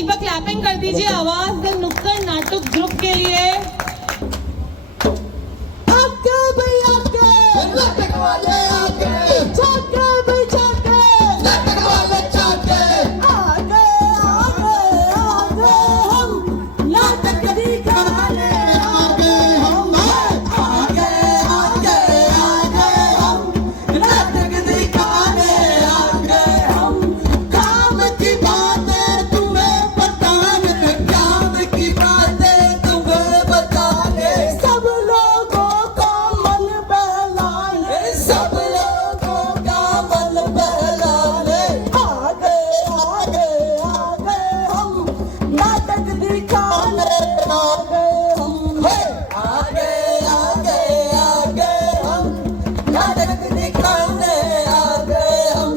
एक बार क्लैपिंग कर दीजिए आवाज द नुक्कड़ नाटक ग्रुप के लिए। आगे भाई आगे, नाटक वाले आगे, छाके भाई छाके, नाटक वाले छाके, आगे आगे आगे हम नाटक दिखाने आगे हम, आगे आगे आगे हम नाटक दिखाने आगे हम। काम की बातें तुम्हें बताने, काम की बातें तुम्हें बताने, सब लोगों का मन बहलाने, सब लोगों का मन बहलाने, आगे आगे आगे हम नाटक दिखाने आगे हम, आगे आगे आगे हम नाटक दिखाने आगे हम।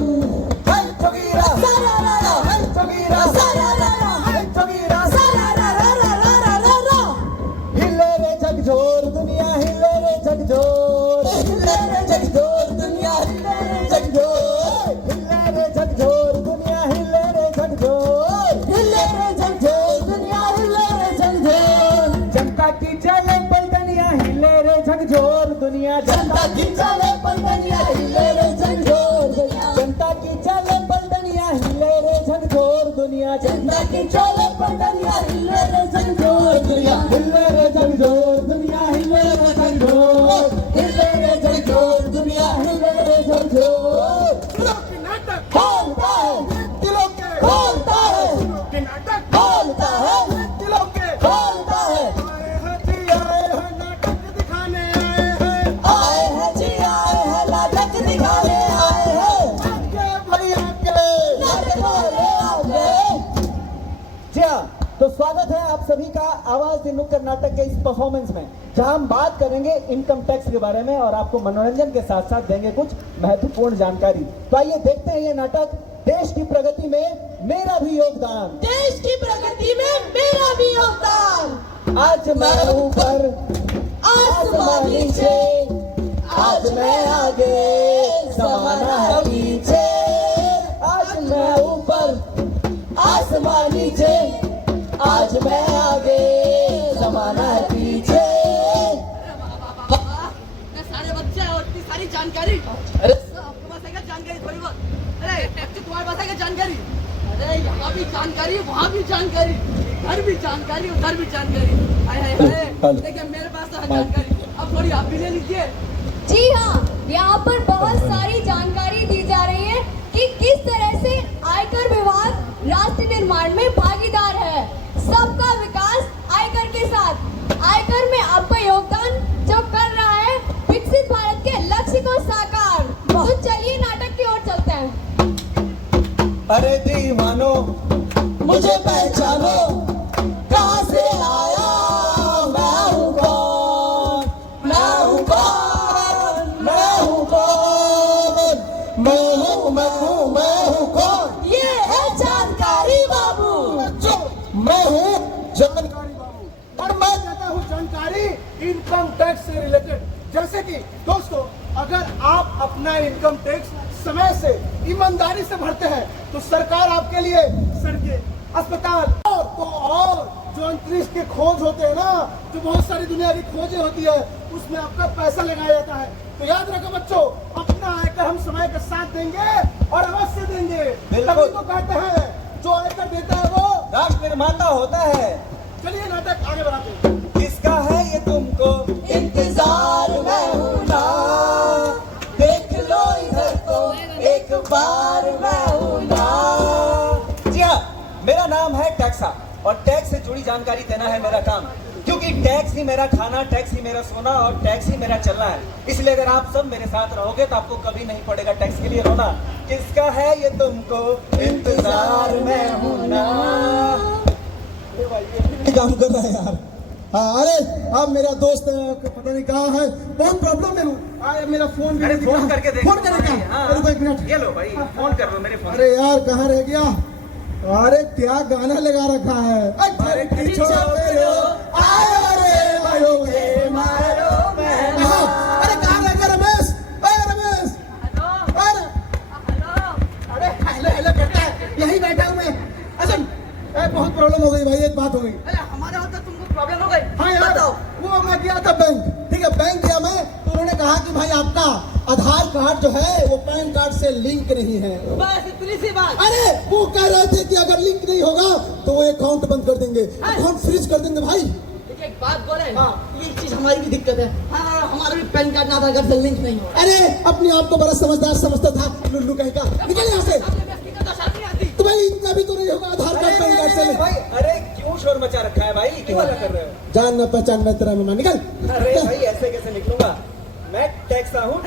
हर चौकीरा सारा हर चौकीरा सारा हर चौकीरा सारा हिले रे झकझोर दुनिया, हिले रे झकझोर, हिले रे झकझोर दुनिया, हिले रे झकझोर, हिले रे झकझोर दुनिया, हिले रे झकझोर, हिले रे झकझोर दुनिया, हिले रे झकझोर। जनता की चले पलटनिया, हिले रे झकझोर दुनिया, जनता की चले पलटनिया, हिले रे झकझोर दुनिया, जनता की चले पलटनिया, हिले रे झकझोर दुनिया, जनता की चले पलटनिया, हिले रे झकझोर दुनिया, हिले रे झकझोर दुनिया, हिले रे झकझोर, हिले रे झकझोर दुनिया, हिले रे झकझोर। दिलों के नाटक खोलता है, दिलों के खोलता है, दिलों के नाटक खोलता है, दिलों के खोलता है। आए हैं नाटक दिखाने आए हैं, आए हैं जी आए हैं नाटक दिखाने आए हैं। आगे भाई आगे, नाटक वाले आगे। जी हाँ, तो स्वागत है आप सभी का आवाज दी नुक्कड़ नाटक के इस परफॉर्मेंस में, जहां हम बात करेंगे इनकम टैक्स के बारे में और आपको मनोरंजन के साथ साथ देंगे कुछ महत्वपूर्ण जानकारी। तो आइए देखते हैं ये नाटक देश की प्रगति में मेरा भी योगदान। देश की प्रगति में मेरा भी योगदान। आज मैं ऊपर आसमान नीचे, आज मैं आगे जमाना है पीछे, आज मैं ऊपर आसमान नीचे, आज मैं आगे जमाना है पीछे। मैं सारे बच्चे और इतनी सारी जानकारी, अरे आपके पास है क्या जानकारी थोड़ी बहुत? अरे बच्चे तुम्हारे पास है क्या जानकारी? अरे यहाँ भी जानकारी, वहाँ भी जानकारी, इधर भी जानकारी, उधर भी जानकारी। हाय हाय हाय, देखिए मेरे पास तो है जानकारी, अब थोड़ी आप भी ले लीजिए। जी हाँ, यहाँ पर बहुत सारी जानकारी दी जा रही है कि किस तरह से आयकर विभाग राष्ट्र निर्माण में भागीदार है। सबका विकास आयकर के साथ, आयकर में आपका योगदान जो कर रहा है विकसित भारत के लक्ष्य को साकार। तो चलिए नाटक की ओर चलते हैं। अरे दीवानो मुझे पहचानो, कहाँ से आया मैं हूँ कौन, मैं हूँ कौन, मैं हूँ कौन, मैं हूँ मैं हूँ मैं हूँ कौन। ये है जानकारी बाबू, मैं हूँ जानकारी बाबू और मैं देता हूँ जानकारी इनकम टैक्स से रिलेटेड। जैसे कि दोस्तों, अगर आप अपना इनकम टैक्स समय से ईमानदारी से भरते हैं तो सरकार आपके लिए सड़कें, अस्पताल और जो अंतरिक्ष के खोज होते हैं ना, जो बहुत सारी दुनिया की खोजें होती है, उसमें आपका पैसा लगाया जाता है। तो याद रखो बच्चों, अपना आयकर हम समय के साथ देंगे और अवश्य देंगे। तभी तो कहते हैं जो आयकर देता है वो राष्ट्र निर्माता होता है। चलिए नाटक आगे बढ़ाते हैं। किसका है ये तुमको इंतजार, मैं हूँ ना, देख लो इधर तो एक बार, मैं हूँ ना। जी हाँ, मेरा नाम है टैक्सा और टैक्स से जुड़ी जानकारी देना है मेरा काम, क्योंकि टैक्स ही मेरा खाना, टैक्स ही मेरा सोना और टैक्स ही मेरा चलना है। इसलिए अगर आप सब मेरे साथ रहोगे तो आपको कभी नहीं पड़ेगा टैक्स के लिए रोना। किसका है ये तुमको इंतजार, मैं हूँ ना। काम कर रहा है यार। हाँ, अरे अब मेरा दोस्त पता नहीं कहाँ है, बहुत प्रॉब्लम है। मेरा फोन भी फोन करके देख, फोन करेगा। हाँ, एक मिनट, ये लो भाई, फोन कर लो मेरे फोन। अरे यार कहाँ रह गया? अरे क्या गाना लगा रखा है। अरे पीछे तेरे आयो रे मारो रे मारो मैं। अरे कहाँ रह गया रमेश? अरे रमेश, अरे हेलो हेलो करता है, यही बैठा हूँ मैं। अच्छा बहुत प्रॉब्लम हो गई भाई, एक बात हो गई। अरे हमारे वहाँ तक तुमको प्रॉब्लम हो गई? हाँ यार, बताओ। वो मैं गया था बैंक, ठीक है, बैंक गया मैं, तो उन्होंने कहा कि भाई आपका आधार कार्ड जो है वो पैन कार्ड से लिंक नहीं है। बस इतनी सी बात। अरे वो कह रहे थे कि अगर लिंक नहीं होगा तो वो अकाउंट बंद कर देंगे, अकाउंट फ्रीज कर देंगे भाई। देखिए एक बात बोले, हाँ। ये चीज हमारी भी दिक्कत है। हाँ, हमारा भी पैन कार्ड आधार कार्ड से लिंक नहीं हो। अरे अपने आप को बड़ा समझदार समझता था, लुल्लू कहीं का, निकल यहाँ से। आपने व्यक्तिगत दशा नहीं आती। तो भाई इनका भी तो नहीं होगा आधार कार्ड पैन कार्ड से लिंक। भाई अरे क्यों शोर मचा रखा है भाई, क्यों अलग कर रहे हो? जान न पहचान मैं तेरा मेहमान, निकल। अरे भाई ऐसे कैसे निकलूंगा, मैं टैक्स हूँ।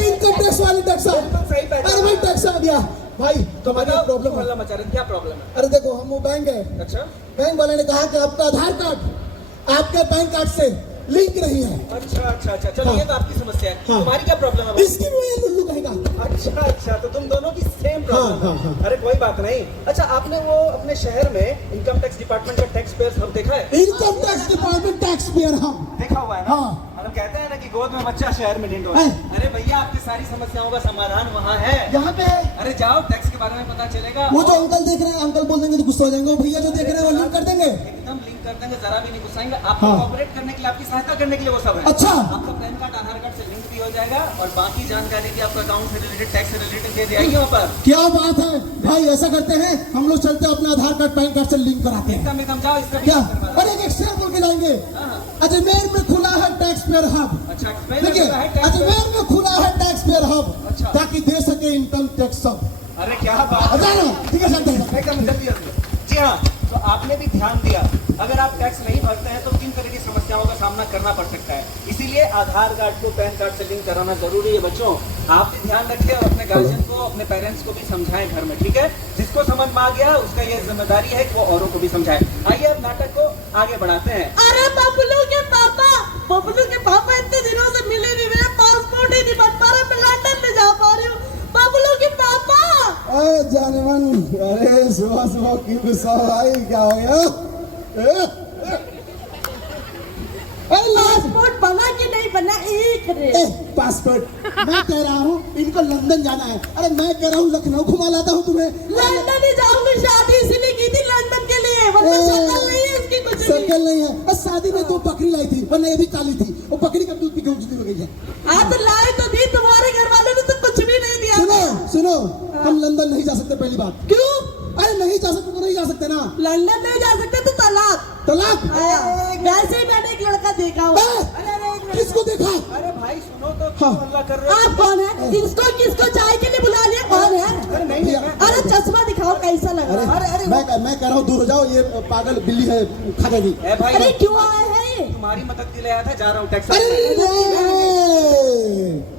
इनकम टैक्स वाली टैक्स आ, बिल्कुल सही पहचाना। अरे भाई टैक्स आ गया भाई, तो हमारी प्रॉब्लम है। हल्ला मचा रहे, क्या प्रॉब्लम है? अरे देखो हम वो बैंक है, अच्छा बैंक वाले ने कहा कि आपका आधार कार्ड आपके पैन कार्ड से लिंक नहीं है। अच्छा अच्छा अच्छा, चलो हाँ। ये तो आपकी समस्या है। हाँ। तुम्हारी क्या प्रॉब्लम है भाई? इसकी भी ये लुल्लू कहेगा। अच्छा अच्छा, तो तुम दोनों की सेम प्रॉब्लम हाँ, है। हाँ। अरे कोई बात नहीं। अच्छा आपने वो अपने शहर में इनकम टैक्स डिपार्टमेंट का टैक्स पेयर्स हब देखा है? Income tax department tax payer हम। देखा हुआ है ना? हाँ। मतलब कहते हैं ना कि गोद में बच्चा शहर में ढिंढोरा। है। अरे भैया आपकी सारी समस्याओं का समाधान वहाँ है। यहाँ पे अरे जाओ, टैक्स के बारे में पता चलेगा। वो जो अंकल देख रहे हैं, अंकल बोल देंगे तो गुस्सा हो जाएंगे, वो भैया जो देख रहे हैं वो लिंक कर देंगे। एकदम लिंक कर देंगे, जरा भी नहीं गुस्साएंगे। आपको हाँ। कोऑपरेट करने के लिए, आपकी सहायता करने के लिए वो सब है। अच्छा। आपका पैन कार्ड आधार कार्ड से लिंक भी हो जाएगा और बाकी जानकारी भी आपका अकाउंट से रिलेटेड, टैक्स से रिलेटेड दे जाएगी वहाँ पर। क्या बात है भाई, ऐसा करते हैं हम लोग, चलते हैं अपना आधार कार्ड पैन कार्ड से लिंक कराते हैं। एकदम जाओ, इसका भी क्या? काम करवा अरे एक शेयर बोल के जाएंगे। हाँ। अजमेर में खुला है टैक्स पेयर हब। अच्छा देखिए अजमेर में खुला है टैक्स पेयर हब, अच्छा। ताकि दे सके इनकम टैक्स सब। अरे क्या बात अच्छा ना, ठीक है चलते हैं। एकदम जल्दी जल्दी। जी हाँ, तो आपने भी ध्यान दिया, अगर आप टैक्स नहीं भरते हैं तो किन तरह की समस्याओं का सामना करना पड़ सकता है। इसीलिए आधार कार्ड को पैन कार्ड से लिंक कराना जरूरी है। बच्चों आप भी ध्यान रखिए और अपने गार्जियन को, अपने पेरेंट्स को भी समझाएं घर में, ठीक है? जिसको समझ में आ गया उसका ये जिम्मेदारी है कि वो औरों को भी समझाए। आइए अब नाटक को आगे बढ़ाते हैं। अरे बबलू के पापा इतने दिनों से मिले नहीं, मेरा पासपोर्ट ही नहीं बन पा रहा, मैं लंदन नहीं जा पा रही हूँ। बबलू के पापा, अरे जाने मन, अरे सुबह सुबह की गुस्सा भाई, क्या हो गया? पासपोर्ट बना कि नहीं बना एक रे। पासपोर्ट मैं कह रहा हूँ इनको लंदन जाना है। अरे मैं कह रहा हूँ लखनऊ घुमा लाता हूँ तुम्हें। लंदन ही जाऊंगी, शादी इसीलिए की थी लंदन के लिए, वरना शक्ल नहीं है इसकी कुछ नहीं। शक्ल नहीं है। और शादी में तो बकरी लाई थी, वरना ये भी काली थी। वो बकरी का दूध पी के उजली हो गई है। हाँ तो लाई तो दी, तुम्हारे घर वालों ने तो कुछ भी नहीं दिया। सुनो सुनो, हम लंदन नहीं जा सकते, पहली बात। क्यों? अरे नहीं जा सकते तो नहीं जा सकते ना। लंदन नहीं जा सकते तो तलाक। तलाक? वैसे ही मैंने एक लड़का देखा हुआ। किसको देखा? अरे भाई सुनो तो, हाँ। क्यों हल्ला कर रहे हो? आप कौन है? किसको चाय के लिए बुला लिया? कौन है? अरे नहीं नहीं, मैं- अरे चश्मा दिखाओ, कैसा लग रहा है? अरे मैं कह रहा हूँ दूर हो जाओ, ये पागल बिल्ली है, खा जाएगी। ए भाई अरे क्यों आए हैं ये? तुम्हारी मदद के लिए आया था, जा रहा हूँ टैक्स। अरे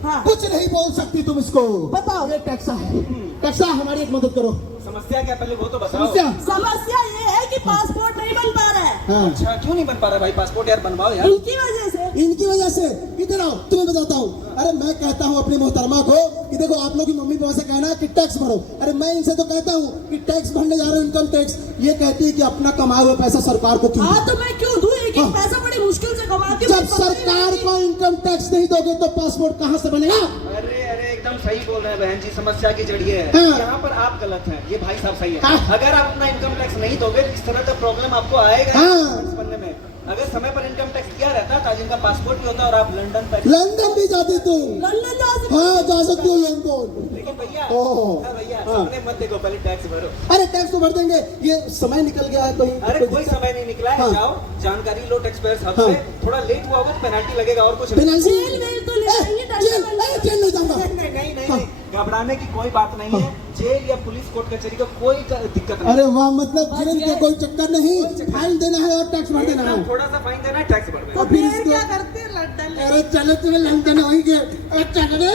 हाँ। कुछ नहीं बोल सकती तुम इसको। बताओ। ये टैक्सा है, टैक्सा हमारी एक मदद करो। समस्या क्या, पहले वो तो बताओ। समस्या? समस्या ये है कि पासपोर्ट नहीं बन पा रहा है, हाँ। अच्छा क्यों नहीं बन पा रहा भाई पासपोर्ट? यार बनवाओ यार। इनकी वजह से। इनकी वजह से। इधर आओ, तुम्हें बताता हूँ। अरे मैं कहता हूँ अपनी मोहतरमा को कि देखो आप लोग की मम्मी पापा से कहना कि टैक्स भरो। अरे मैं इनसे तो कहता हूँ कि टैक्स भरने जा रहे हो, इनकम टैक्स। ये कहती है कि अपना कमाया हुआ पैसा सरकार को क्यों? हाँ तो मैं क्यों दूं? एक हाँ। पैसा बड़ी मुश्किल से कमाती हूँ। जब सरकार को इनकम टैक्स नहीं दोगे तो पासपोर्ट कहाँ से बनेगा? अरे अरे एकदम सही बोल रहे हैं बहन जी, समस्या की जड़ ये है। हाँ। यहाँ पर आप गलत हैं, ये भाई साहब सही है। हाँ। अगर आप अपना इनकम टैक्स नहीं दोगे इस तरह का प्रॉब्लम आपको आएगा हाँ। टैक्स भरने में। अगर समय पर इनकम टैक्स दिया रहता तो आज इनका पासपोर्ट भी होता और आप लंदन तक। लंदन भी जाती तुम? लंदन जा सकते। हाँ जा सकती हो लंदन। लेकिन भैया, ओह। हाँ भैया, हाँ। सामने मत देखो, पहले टैक्स भरो। अरे टैक्स तो भर देंगे, ये समय निकल गया है कहीं। अरे कोई समय नहीं निकला है। हाँ। जाओ जानकारी लो टैक्स पेयर्स हब हाँ। से। थोड़ा लेट हुआ होगा तो पेनल्टी लगेगा और कुछ नहीं। पेनल्टी? जेल में तो ले जाएंगे, जेल जेल नहीं जाऊंगा। नहीं नहीं नहीं, हाँ। नहीं, घबराने की कोई बात नहीं है। जेल या पुलिस कोर्ट कचहरी का कोई दिक्कत नहीं। अरे वाह, मतलब जेल का कोई चक्कर नहीं, फाइन देना है और टैक्स भर देना है। एकदम थोड़ा सा फाइन देना है, टैक्स भर देना और है। फिर फिर इसको, क्या करते हैं लंदन? अरे चलो तुम्हें लंदन होंगे। अरे चल रे।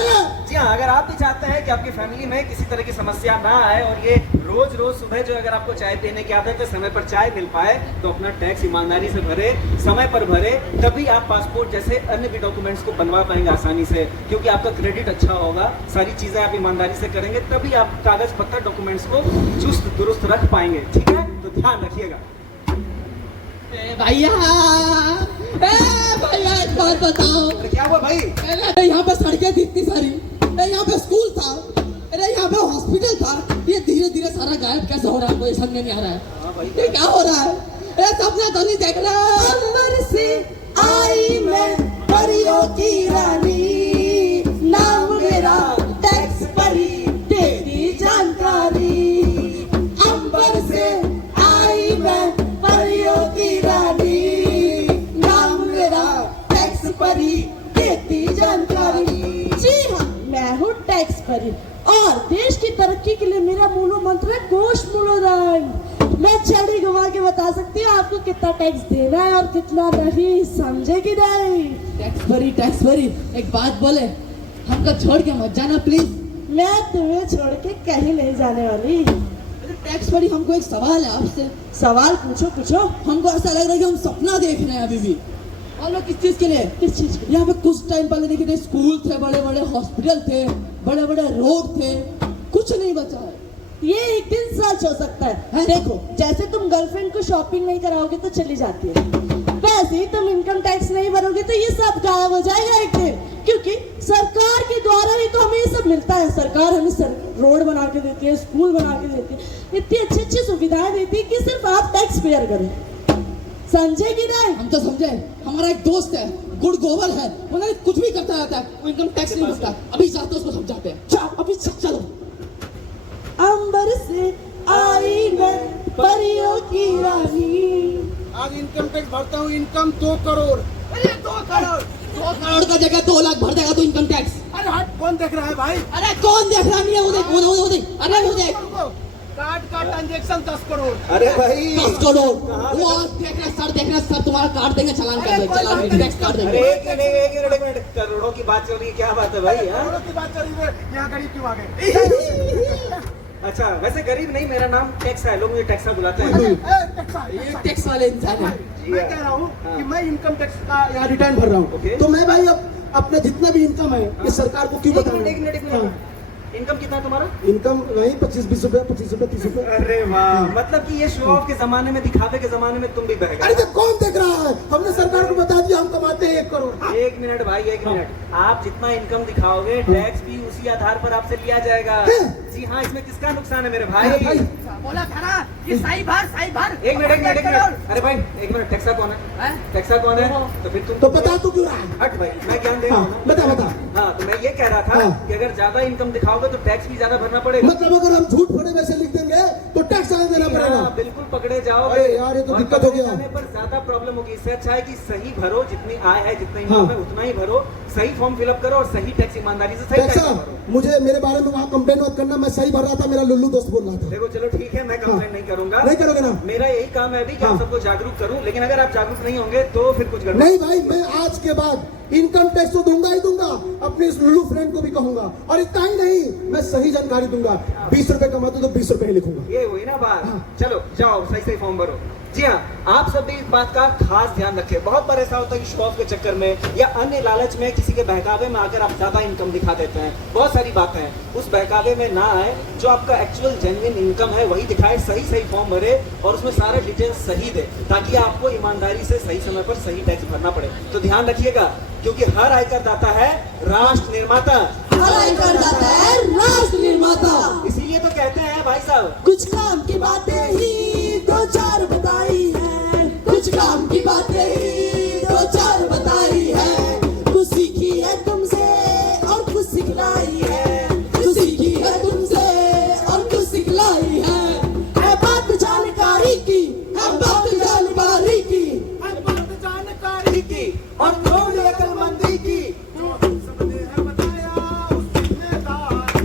जी हाँ, अगर आप भी चाहते हैं कि आपकी फैमिली में किसी तरह की समस्या ना आए और ये रोज रोज सुबह जो अगर आपको चाय पीने की आदत है समय पर चाय मिल पाए, तो अपना टैक्स ईमानदारी से भरे, समय पर भरे, तभी आप पासपोर्ट जैसे अन्य भी डॉक्यूमेंट्स को बनवा पाएंगे आसानी से। क्योंकि आपका क्रेडिट अच्छा होगा, सारी चीजें आप ईमानदारी से करेंगे, तभी आप कागज पत्तर डॉक्यूमेंट्स को चुस्त दुरुस्त रख पाएंगे। ठीक है, तो ध्यान रखिएगा। भैया, भैया एक बात बताओ। अरे क्या हुआ भाई? यहाँ पे सड़कें थी इतनी सारी, यहाँ पे स्कूल था, अरे यहाँ पे हॉस्पिटल था, ये धीरे धीरे सारा गायब कैसे हो रहा है, कोई समझ नहीं आ रहा है। ये क्या हो रहा है? अरे सपना तो नहीं देख रहा। अंबर से आई मैं परियों की रानी, नाम मेरा टैक्स परी, तेरी जानकारी। अंबर से आई मैं परियों की रानी, नाम मेरा टैक्स परी, देती जानकारी। जी हाँ, मैं हूँ टैक्स परी और देश की तरक्की के लिए मेरा मूलो मंत्र है कोश मूलोदान। मैं छड़ी घुमा के बता सकती हूँ आपको कितना टैक्स देना है और कितना नहीं, समझे कि नहीं? टैक्स भरी, एक बात बोले, हमको छोड़ के मत जाना प्लीज। मैं तुम्हें छोड़ के कहीं नहीं जाने वाली। टैक्स भरी, हमको एक सवाल है आपसे। सवाल पूछो पूछो। हमको ऐसा लग रहा है कि हम सपना देख रहे हैं अभी भी। और लोग किस चीज के लिए? किस चीज के? यहाँ पे कुछ टाइम पहले देखे थे, स्कूल थे, बड़े बड़े हॉस्पिटल थे, बड़े बड़े रोड थे, कुछ नहीं बचा है। ये एक दिन सच हो सकता है। देखो, जैसे तुम गर्लफ्रेंड को शॉपिंग नहीं कराओगे तो चली जाती है, वैसे ही तुम इनकम टैक्स नहीं भरोगे तो ये सब गायब हो जाएगा एक दिन, क्योंकि सरकार के द्वारा ही तो हमें ये सब मिलता है। सरकार हमें रोड बना के देती है, स्कूल बना के देती है, इतनी अच्छी अच्छी सुविधाएं देती है कि सिर्फ आप टैक्स पेयर करें। समझे कि नहीं? हम तो समझे। हमारा एक दोस्त है, गुड़ गोबर है, उन्होंने कुछ भी करता रहता है, वो इनकम टैक्स नहीं भरता। अभी जाते उसको समझाते हैं। जाओ अभी चलो। अंबर से आई मैं परियों की रानी। आज इनकम टैक्स भरता हूँ, इनकम 2 करोड़। अरे 2 करोड़, 2 करोड़ का जगह 2 लाख भर देगा तो इनकम टैक्स। अरे हट, कौन देख रहा है भाई? अरे कौन देख रहा नहीं है? वो देख, वो देख, अरे वो देख, कार्ड का ट्रांजेक्शन 10 करोड़। अरे भाई 10 करोड़। वो देख रहा सर, तुम्हारा कार्ड देंगे, चालान कर दे, चालान टैक्स कार्ड देंगे। एक मिनट, करोड़ों की बात चल रही है, क्या बात है भाई? करोड़ों की बात चल रही है, यहाँ गरीब क्यों आ गए? अच्छा, वैसे गरीब नहीं, मेरा नाम टैक्स है, लोग मुझे टैक्सा बुलाते हैं। ये टैक्स वाले इंसान है। मैं कह रहा हूँ कि मैं इनकम टैक्स का यहाँ रिटर्न भर रहा हूँ, ओके। तो मैं भाई अब अपने जितना भी इनकम है ये सरकार को क्यों एक बताऊँ? मिनट, इनकम कितना है तुम्हारा? इनकम वही 25-20 रुपए, 25 रुपए, 30 रुपए। अरे वाह, मतलब कि ये शो ऑफ के जमाने में, दिखावे के जमाने में तुम भी बह अरे गए। तो कौन देख रहा है? हमने सरकार को बता दिया हम कमाते हैं 1 करोड़। एक मिनट भाई, एक मिनट, आप जितना इनकम दिखाओगे टैक्स भी उसी आधार पर आपसे लिया जाएगा। जी हाँ, इसमें किसका नुकसान है मेरे भाई? बोला था ना, ये सही भर। एक मिनट, अरे भाई एक मिनट, टैक्सा कौन है? टैक्सा कौन है? तो फिर तुम तो बता तू क्यों रहा है? हट भाई, मैं ज्ञान दे रहा हूँ ना। बता। हाँ, तो मैं ये कह रहा था हाँ। कि अगर ज्यादा इनकम दिखाओगे तो टैक्स भी ज्यादा भरना पड़ेगा। मतलब अगर हम झूठ फड़े वैसे लिख देंगे तो टैक्स आगे देना पड़ेगा। हाँ, बिल्कुल पकड़े जाओगे। अरे यार, ये तो और दिक्कत हो पकड़े गया। जाने पर ज्यादा प्रॉब्लम होगी। इससे अच्छा है कि सही भरो, जितनी आय है, जितना इनकम है उतना ही भरो, सही फॉर्म फिलअप करो और सही टैक्स ईमानदारी से सही टैक्स टैक्सा, भरो। मुझे मेरे बारे में वहाँ कंप्लेन मत करना, मैं सही भर रहा था, मेरा लुल्लू दोस्त बोल रहा था। देखो चलो ठीक है, मैं कंप्लेन नहीं करूंगा। नहीं करोगे ना? मेरा यही काम है अभी कि आप हाँ। सबको जागरूक करूं, लेकिन अगर आप जागरूक नहीं होंगे तो फिर कुछ गड़बड़। नहीं भाई, मैं आज के बाद इनकम टैक्स तो दूंगा ही दूंगा, अपने इस लुल्लू फ्रेंड को भी कहूंगा, और इतना ही नहीं, मैं सही जानकारी दूंगा। 20 रुपए कमाते तो 20 रुपए ही लिखूंगा। ये हुई ना बात। हाँ। चलो जाओ, सही फॉर्म भरो। जी हाँ, आप सब भी इस बात का खास ध्यान रखें। बहुत बार ऐसा होता है कि शो ऑफ के चक्कर में या अन्य लालच में, किसी के बहकावे में आकर आप ज्यादा इनकम दिखा देते हैं। बहुत सारी बातें हैं, उस बहकावे में ना आए। जो आपका एक्चुअल जेन्युइन इनकम है वही दिखाए, सही फॉर्म भरे और उसमें सारे डिटेल्स सही दे, ताकि आपको ईमानदारी से सही समय पर सही टैक्स भरना पड़े। तो ध्यान रखिएगा, क्योंकि हर आयकर दाता है राष्ट्र निर्माता। हर आयकर दाता है राष्ट्र निर्माता। इसीलिए तो कहते हैं भाई साहब, कुछ काम की बातें ही 2-4 बताई है, कुछ काम की बातें ही 2-4 बताई है, कुछ सीखी है तुमसे और कुछ सिखलाई है, कुछ सीखी है तुमसे और कुछ सिखलाई है बात जानकारी की, है बात जानकारी की, है बात जानकारी की और थोड़ी अक्लमंदी की। जो हम सबने है बताया उस जिम्मेदार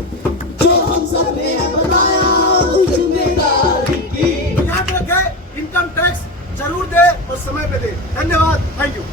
जो हम सब ने है बताया उस जिम्मेदारी की। याद रखे, इनकम टैक्स जरूर दे और समय पे दे। धन्यवाद, थैंक यू।